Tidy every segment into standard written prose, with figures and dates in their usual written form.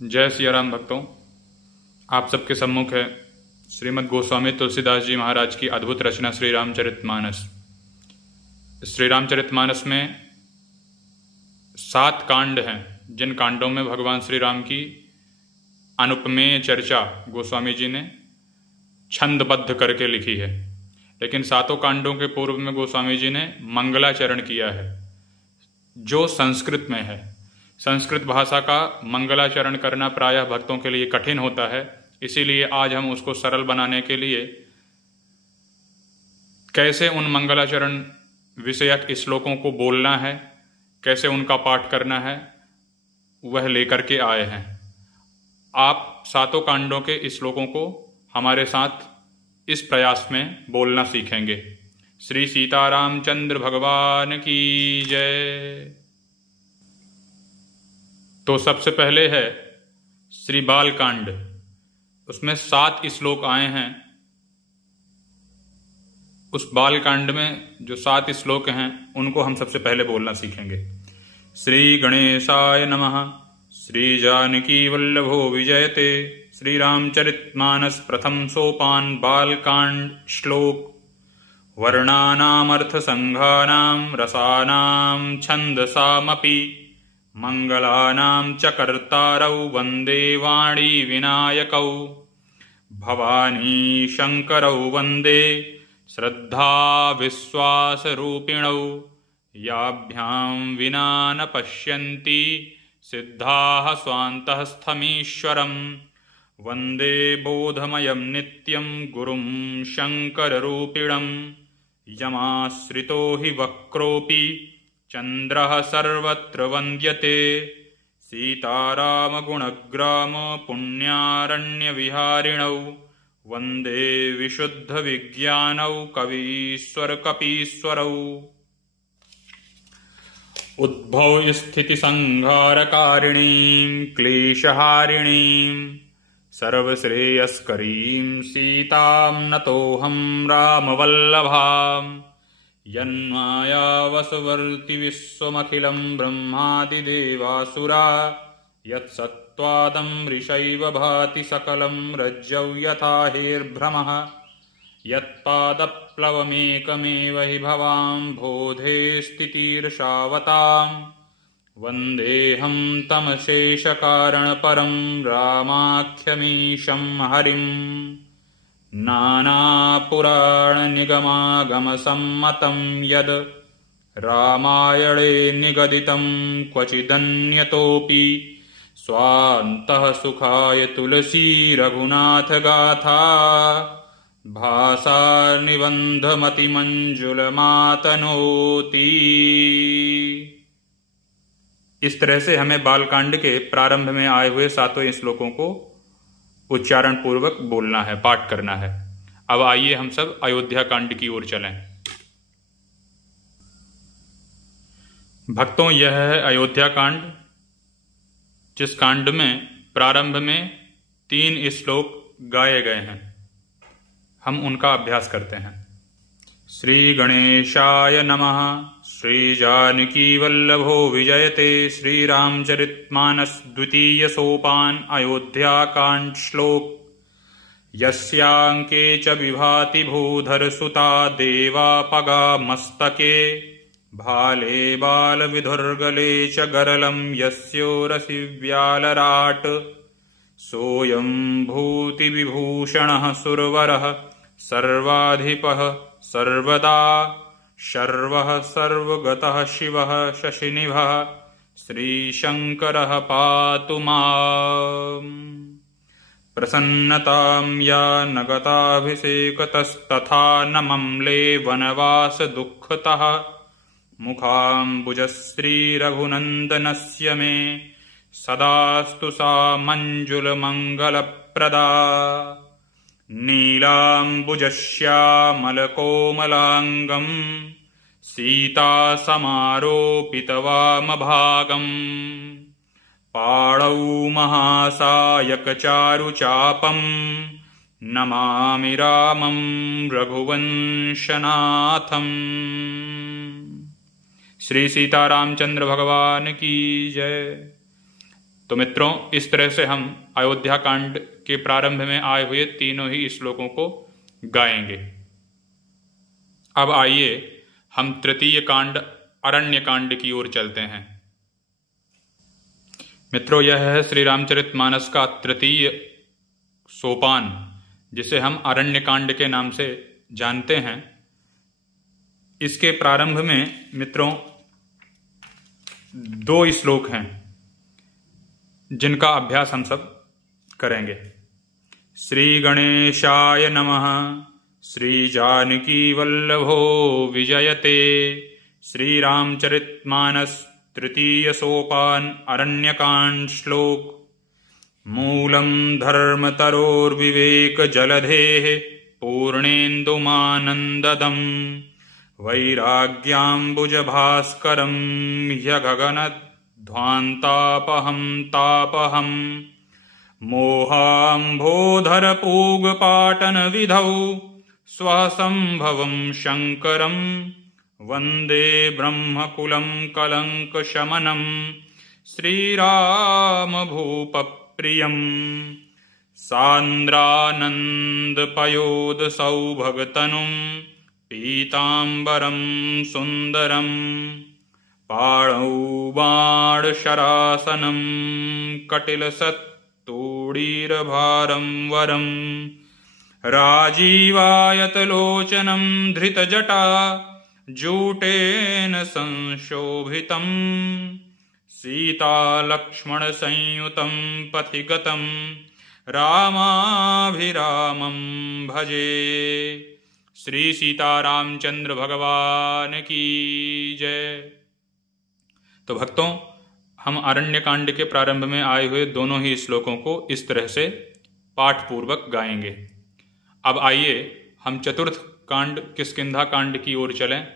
जय सिया राम भक्तों, आप सबके सम्मुख है श्रीमद् गोस्वामी तुलसीदास जी महाराज की अद्भुत रचना श्री रामचरितमानस। श्री रामचरितमानस में 7 कांड हैं, जिन कांडों में भगवान श्री राम की अनुपमेय चर्चा गोस्वामी जी ने छंदबद्ध करके लिखी है। लेकिन 7 कांडों के पूर्व में गोस्वामी जी ने मंगलाचरण किया है, जो संस्कृत में है। संस्कृत भाषा का मंगलाचरण करना प्रायः भक्तों के लिए कठिन होता है, इसीलिए आज हम उसको सरल बनाने के लिए कैसे उन मंगलाचरण विषयक श्लोकों को बोलना है, कैसे उनका पाठ करना है, वह लेकर के आए हैं। आप 7 कांडों के श्लोकों को हमारे साथ इस प्रयास में बोलना सीखेंगे। श्री सीतारामचंद्र भगवान की जय। तो सबसे पहले है श्री बालकांड। उसमें 7 श्लोक आए हैं। उस बालकांड में जो 7 श्लोक हैं उनको हम सबसे पहले बोलना सीखेंगे। श्री गणेशाय नमः। श्री जानकी वल्लभो विजयते। श्री रामचरितमानस प्रथम सोपान बालकांड श्लोक। वर्णानामर्थ संघानां रसानां छन्दसामपि मंगलानां च कर्तारौ वंदे वाणी विनायकौ। भवानी शंकरौ वंदे श्रद्धा विश्वास रूपिणौ। याभ्यां विना न पश्यन्ति सिद्धाः स्वान्तः स्थमीश्वरम्। वंदे बोधमयं नित्यं गुरुं शंकररूपिणम्। यमाश्रितो हि वक्रोऽपि चंद्रः सर्वत्र वन्द्यते। सीतारामगुणग्राम पुण्यारण्यविहारिणौ। वन्दे विशुद्धविज्ञानौ कवीश्वरकपीश्वरौ। उद्भवस्थितिसंहारकारिणीं क्लेशहारिणीं सर्वश्रेयस्करीं सीतां नतोऽहं रामवल्लभाम्। यन्मायावसवर्ति विश्वमखिलं ब्रह्मादिदेवासुरा। यत्सत्त्वादमृषैव भाति सकलं रज्जौ यथा हेर्भ्रमः। यत्पादप्लवमेकमेव हि भवां बोधे स्थितिर्षावताम्। वन्देऽहं तमशेषकारणपरं रामाख्यमीशं हरिम्। नानापुराणनिगमागमसम्मतं यद् रामायणे निगदितं क्वचिदन्यतोऽपि। स्वान्तः सुखाय तुलसी रघुनाथगाथा। भासा निबन्धमतिमञ्जुलमातनोति। इस तरह से हमें बालकांड के प्रारंभ में आए हुए 7 श्लोकों को उच्चारण पूर्वक बोलना है, पाठ करना है। अब आइए हम सब अयोध्या कांड की ओर चलें। भक्तों, यह है अयोध्या कांड, जिस कांड में प्रारंभ में 3 श्लोक गाए गए हैं। हम उनका अभ्यास करते हैं। श्री गणेशाय नमः। श्री जानकी वल्लभो विजयते। श्री रामचरितमानस द्वितीय सोपान अयोध्या कांड श्लोक। यस्यांके च विभाति भूधर सुता देवापगा मस्तके। भाले बाल विधुर्गले च गरलं यस्योरसि व्यालराट। सोऽयं भूति विभूषणः सुरवरः सर्वाधिपः सर्वदा। शर्वः सर्वगतः शिवः शशिनिभः श्रीशंकरः पातु माम्। प्रसन्नतां या न गताभिषेकतस्तथा न मम्ले वनवास दुःखतः। मुखाम्बुजश्रीरघुनन्दनस्य मे सदास्तु सा मञ्जुलमङ्गलप्रदा। नीलाम्बुजश्यामलकोमलाङ्गम् सीतासमारोपितवामभागम्। पाणौ महासायकचारुचापम् नमामि रामं रघुवंशनाथम्। श्री सीतारामचंद्र भगवान की जय। तो मित्रों, इस तरह से हम अयोध्या कांड के प्रारंभ में आए हुए तीनों ही श्लोकों को गाएंगे। अब आइए हम तृतीय कांड अरण्य कांड की ओर चलते हैं। मित्रों, यह है श्री रामचरितमानस का तृतीय सोपान, जिसे हम अरण्य कांड के नाम से जानते हैं। इसके प्रारंभ में मित्रों 2 श्लोक हैं जिनका अभ्यास हम सब करेंगे। श्री गणेशाय नमः। श्री जानकी वल्लभो विजयते। श्री रामचरितमानस तृतीय सोपान अरण्यकांड श्लोक। मूलम धर्मतरोर्विवेक जलधेः पूर्णेन्दुमानन्ददम् वैराग्याम्बुजभास्करं ह्यगगनध्वान्तापहं तापहम् मोहाम्भोधरपूगपाटनविधौ स्वसंभवं शङ्करं वन्दे ब्रह्मकुलं कलङ्कशमनं श्रीरामभूपप्रियम्। सान्द्रानन्दपयोदसौभगतनुं पीताम्बरं सुन्दरं पाणौ बाणशरासनं कटिलसत्तूणीरभारं वरं राजीवायतलोचनं धृतजटा जूटेन संशोभितं सीतालक्ष्मणसंयुतं पथिगतं रामाभिरामं भजे। श्री सीतारामचंद्र भगवान की जय। तो भक्तों, हम अरण्य कांड के प्रारंभ में आए हुए दोनों ही श्लोकों को इस तरह से पाठ पूर्वक गाएंगे। अब आइए हम चतुर्थ कांड किष्किंधा कांड की ओर चलें।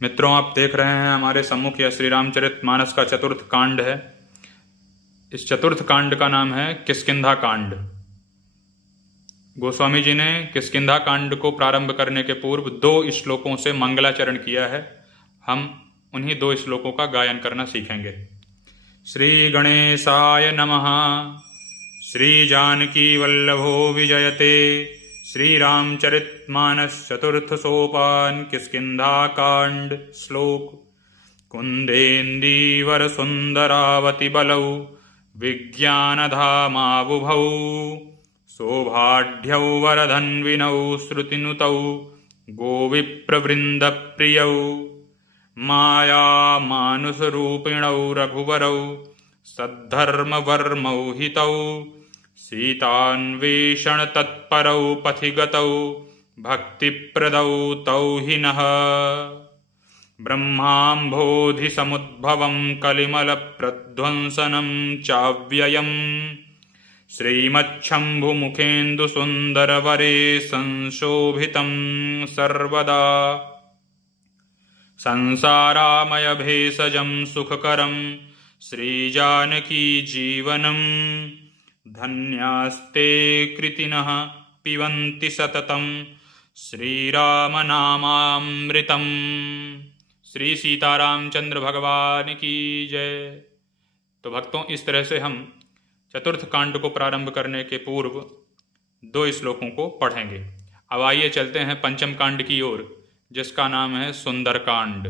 मित्रों, आप देख रहे हैं हमारे सम्मुख यह श्री रामचरितमानस का चतुर्थ कांड है। इस चतुर्थ कांड का नाम है किष्किंधा कांड। गोस्वामी जी ने किष्किंधा कांड को प्रारंभ करने के पूर्व 2 श्लोकों से मंगलाचरण किया है। हम उन्हीं 2 श्लोकों का गायन करना सीखेंगे। श्री गणेशाय नमः। श्री जानकी वल्लभो विजयते। श्री रामचरितमानस चतुर्थ सोपान किष्किंधा कांड श्लोक। कुंदेन्दीवर सुंदरावति बलौ विज्ञानधामाबुभौ शोभाढ्यौ वरधन्विनौ श्रुतिनुतौ गोविप्रवृन्दप्रियौ मायामानुषरूपिणौ रघुवरौ सद्धर्मवर्मौ हितौ सीतान्वेषणतत्परौ पथिगतौ भक्तिप्रदौ तौ हि नः ब्रह्माम्भोधिसमुद्भवं कलिमलप्रध्वंसनं चाव्ययम् श्रीमच्छम्भुमुखेन्दुसुन्दरवरे संशोभितं सर्वदा संसारामयभेषजं सुखकरं श्रीजानकी जीवनं धन्यास्ते कृतिनः पिबन्ति सततं श्रीरामनामामृतम्। श्री सीतारामचंद्र भगवान की जय। तो भक्तों, इस तरह से हम चतुर्थ कांड को प्रारंभ करने के पूर्व 2 श्लोकों को पढ़ेंगे। अब आइए चलते हैं पंचम कांड की ओर, जिसका नाम है सुंदरकांड।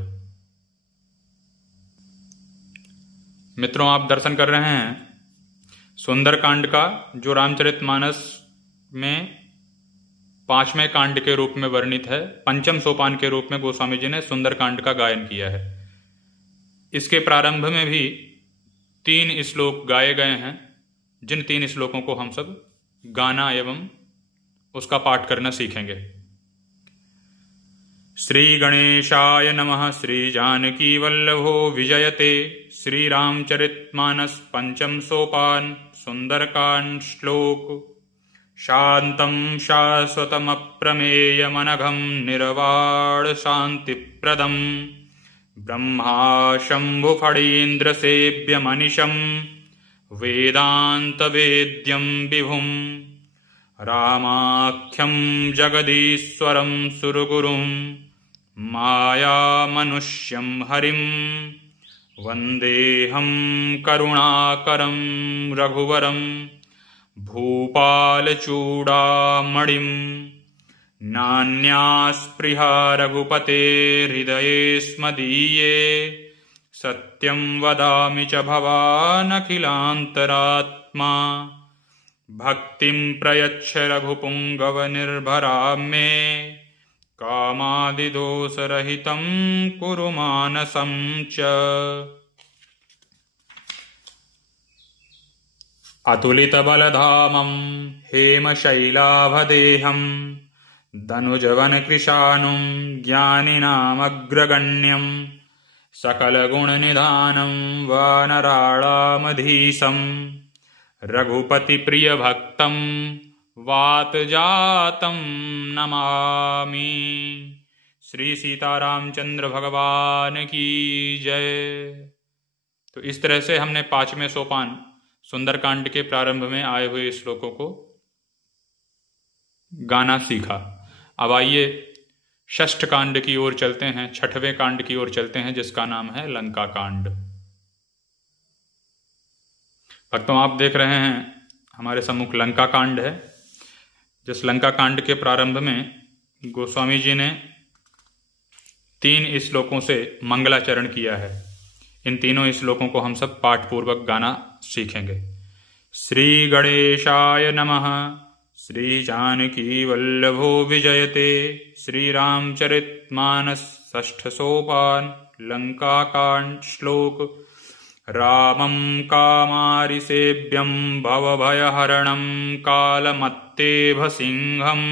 मित्रों, आप दर्शन कर रहे हैं सुंदरकांड का, जो रामचरितमानस में 5वें कांड के रूप में वर्णित है। पंचम सोपान के रूप में गोस्वामी जी ने सुंदरकांड का गायन किया है। इसके प्रारंभ में भी 3 श्लोक गाए गए हैं, जिन 3 श्लोकों को हम सब गाना एवं उसका पाठ करना सीखेंगे। श्री गणेशाय नमः। श्री जानकी वल्लभो विजयते। श्री रामचरितमानस पंचम सोपान सुंदरकांड श्लोक। शांतं शाश्वतमप्रमेयमनघं निर्वाण शांतिप्रदं ब्रह्मा शंभुफणीन्द्रसेव्यमनिशं वेदान्तवेद्यं विभुं रामाख्यं जगदीश्वरं सुरगुरुं मायामनुष्यं हरिं वन्देऽहं करुणाकरं रघुवरं भूपालचूडामणिं। नान्यास्पृहा रघुपतेर्हृदये स्मदीये। सत्यं वदामि च भवानखिलान्तरात्मा। भक्तिं प्रयच्छ रघुपुङ्गवनिर्भरां मे। कामादिदोषरहितं कुरु मानसं च। अतुलितबलधामं हेमशैलाभदेहं दनुजवनकृशानुं ज्ञानिनामग्रगण्यं सकलगुणनिधानं वानराणामधीशं रघुपतिप्रियभक्तं वातजातं नमामि। श्री सीतारामचंद्र भगवान की जय। तो इस तरह से हमने 5वें सोपान सुंदरकांड के प्रारंभ में आए हुए श्लोकों को गाना सीखा। अब आइए षष्ठ कांड की ओर चलते हैं, 6वें कांड की ओर चलते हैं, जिसका नाम है लंका कांड। भक्तों, आप देख रहे हैं हमारे सम्मुख लंका कांड है। जिस लंका कांड के प्रारंभ में गोस्वामी जी ने 3 श्लोकों से मंगलाचरण किया है। इन तीनों श्लोकों को हम सब पाठ पूर्वक गाना सीखेंगे। श्री गणेशाय नमः। श्री जानकी वल्लभो विजयते। श्री रामचरितमानस षष्ठ सोपान लंका कांड श्लोक। रामं कामारिसेव्यं भवभयहरणं कालमत्तेभसिंहं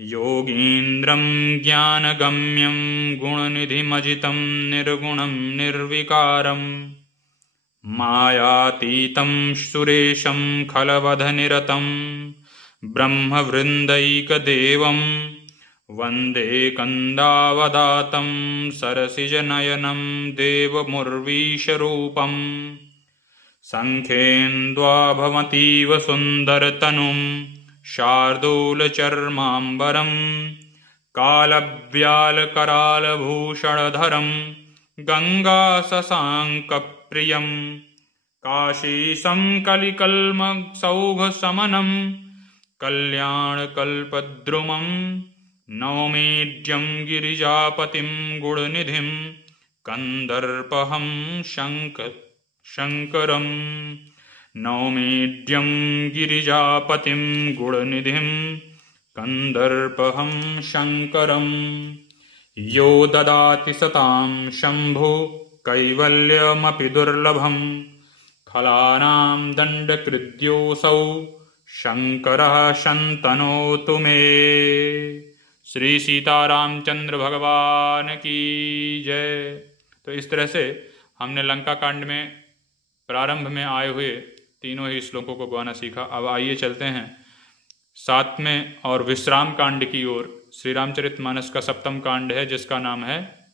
योगीन्द्रं ज्ञानगम्यं गुणनिधिमजितं निर्गुणं निर्विकारं मायातीतं सुरेशं खलवधनिरतं ब्रह्मवृन्दैकदेवं वन्दे कन्दावदातं सरसिजनयनं देवमुर्वीशरूपं सङ्खेन्द्वाभवतीव सुन्दरतनुं शार्दूलचर्माम्बरं कालव्यालकरालभूषणधरं गङ्गाशशाङ्कप्रियं काशीशं कलिकल्मसौघशमनं कल्याणकल्पद्रुमं नौमीड्यं गिरिजापतिं गुणनिधिं कन्दर्पहं शङ्करं नौमीड्यं गिरिजापतिं गुणनिधिं कन्दर्पहं शङ्करं यो ददाति सतां शम्भो कैवल्यमपि दुर्लभं खलानां दण्डकृत्योऽसौ शङ्करः शन्तनोतु मे। श्री सीतारामचंद्र भगवान की जय। तो इस तरह से हमने लंका कांड में प्रारंभ में आए हुए तीनों ही श्लोकों को गाना सीखा। अब आइए चलते हैं 7वें और विश्राम कांड की ओर। श्री रामचरितमानस का 7वां कांड है, जिसका नाम है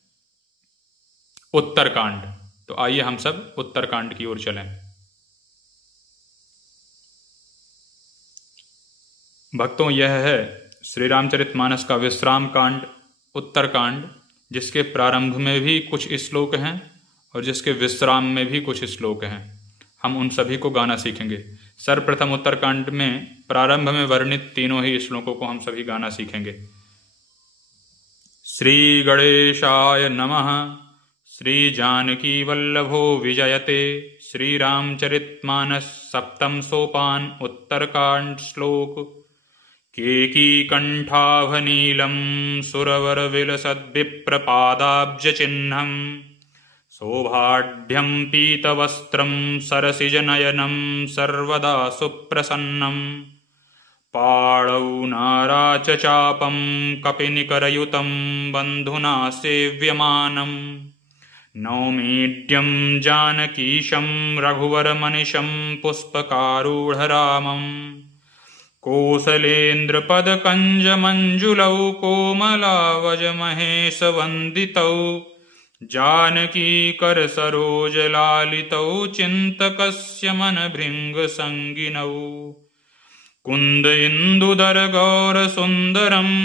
उत्तर कांड। तो आइए हम सब उत्तर कांड की ओर चलें। भक्तों, यह है श्री रामचरितमानस का विश्राम कांड, उत्तर कांड, जिसके प्रारंभ में भी कुछ श्लोक हैं और जिसके विश्राम में भी कुछ श्लोक हैं। हम उन सभी को गाना सीखेंगे। सर्वप्रथम उत्तरकांड में प्रारंभ में वर्णित तीनों ही श्लोकों को हम सभी गाना सीखेंगे। श्री गणेशाय नमः। श्री जानकी वल्लभो विजयते। श्री रामचरितमानस 7वां सोपान उत्तरकांड श्लोक। केकी कंठाभनीलं सुरवर विलसद्विप्रपादाब्ज चिह्नं सौभाढ्यं पीतवस्त्रं सरसिजनयनं सर्वदा सुप्रसन्नं पाणौ नाराचचापं कपिनिकरयुतं बन्धुना सेव्यमानं नौमीड्यं जानकीशं रघुवरमनिशं पुष्पकारूढरामं कोसलेन्द्रपदकञ्जमञ्जुलौ कोमलावजमहेशवन्दितौ जानकीकरसरोजलालितौ चिन्तकस्य मनभृङ्गसङ्गिनौ कुन्द इन्दुदरगौरसुन्दरम्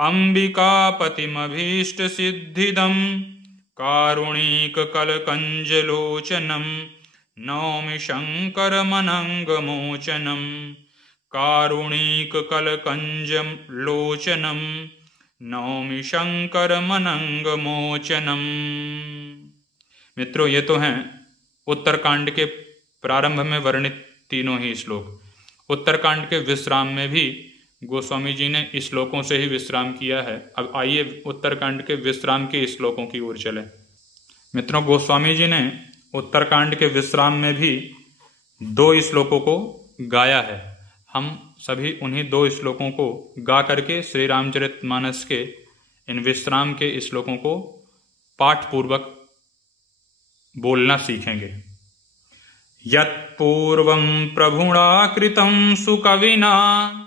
अम्बिकापतिमभीष्टसिद्धिदं कारुणिककलकञ्जलोचनं नौमि शङ्करमनङ्गमोचनं कारुणिककलकञ्जलोचनं नौमि शङ्करमनङ्गमोचनम्। मित्रों, ये तो हैं उत्तरकांड के प्रारंभ में वर्णित तीनों ही श्लोक। उत्तरकांड के विश्राम में भी गोस्वामी जी ने इस श्लोकों से ही विश्राम किया है। अब आइए उत्तरकांड के विश्राम के श्लोकों की ओर चलें। मित्रों, गोस्वामी जी ने उत्तरकांड के विश्राम में भी 2 श्लोकों को गाया है। हम सभी उन्हीं 2 श्लोकों को गा करके श्री रामचरितमानस के इन विश्राम के श्लोकों को पाठ पूर्वक बोलना सीखेंगे। यत्पूर्वं प्रभुणा कृतं सुकविना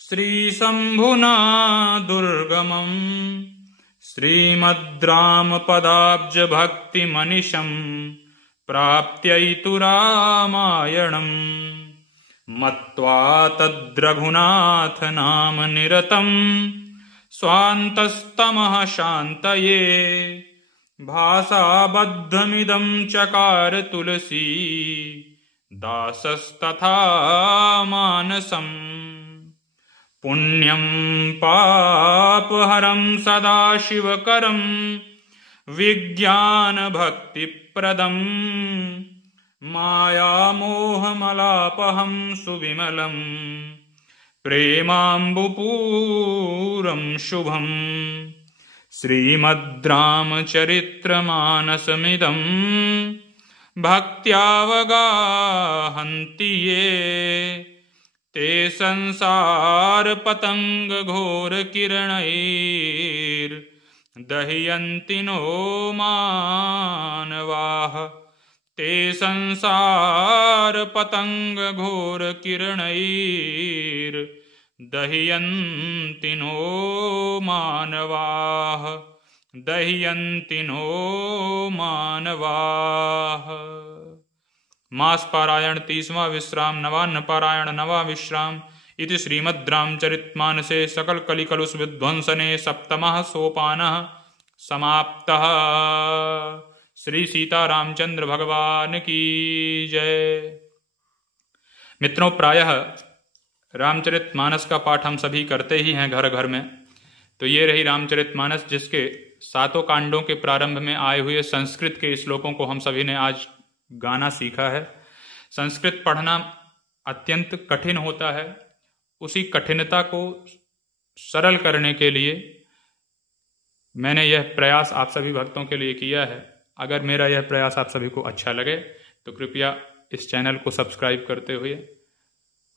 श्रीशंभुना दुर्गमं श्रीमद्रामपदाब्जभक्तिमनिशं प्राप्त्यैतु रामायणम् मत्वा तद्रघुनाथ नाम निरतं स्वान्तस्तमः शान्तये भासाबद्धमिदं चकार तुलसी दासस्तथा मानसम् पुण्यं पापहरं सदाशिवकरं विज्ञानभक्तिप्रदं मायामोहमलापहं सुविमलं प्रेमाम्बुपूरं शुभम् श्रीमद्रामचरितमानसमिदं भक्त्यावगाहन्ति ये ते संसारपतङ्गघोरकिरणैर्दह्यन्ति नो मानवाः ते संसारपतङ्गघोरकिरणैर्दह्यन्ति नो मानवाः दह्यन्ति नो मानवाः। मास पारायण 30वां विश्राम नवान्न पारायण नवा विश्राम इति श्रीमद्रामचरितमानसे सकल कलिकलुष विध्वंसने 7वां सोपानः समाप्तः। श्री सीता रामचंद्र भगवान की जय। मित्रों, प्रायः रामचरितमानस का पाठ हम सभी करते ही हैं घर घर में। तो ये रही रामचरितमानस, जिसके 7 कांडों के प्रारंभ में आए हुए संस्कृत के श्लोकों को हम सभी ने आज गाना सीखा है। संस्कृत पढ़ना अत्यंत कठिन होता है। उसी कठिनता को सरल करने के लिए मैंने यह प्रयास आप सभी भक्तों के लिए किया है। अगर मेरा यह प्रयास आप सभी को अच्छा लगे तो कृपया इस चैनल को सब्सक्राइब करते हुए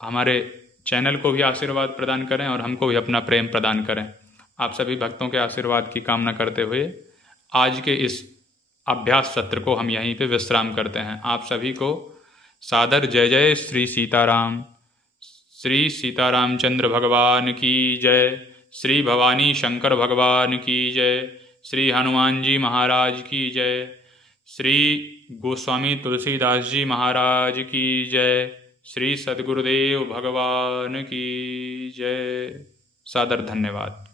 हमारे चैनल को भी आशीर्वाद प्रदान करें और हमको भी अपना प्रेम प्रदान करें। आप सभी भक्तों के आशीर्वाद की कामना करते हुए आज के इस अभ्यास सत्र को हम यहीं पे विश्राम करते हैं। आप सभी को सादर जय जय श्री सीताराम। श्री सीतारामचंद्र भगवान की जय। श्री भवानी शंकर भगवान की जय। श्री हनुमान जी महाराज की जय। श्री गोस्वामी तुलसीदास जी महाराज की जय। श्री सद्गुरुदेव भगवान की जय। सादर धन्यवाद।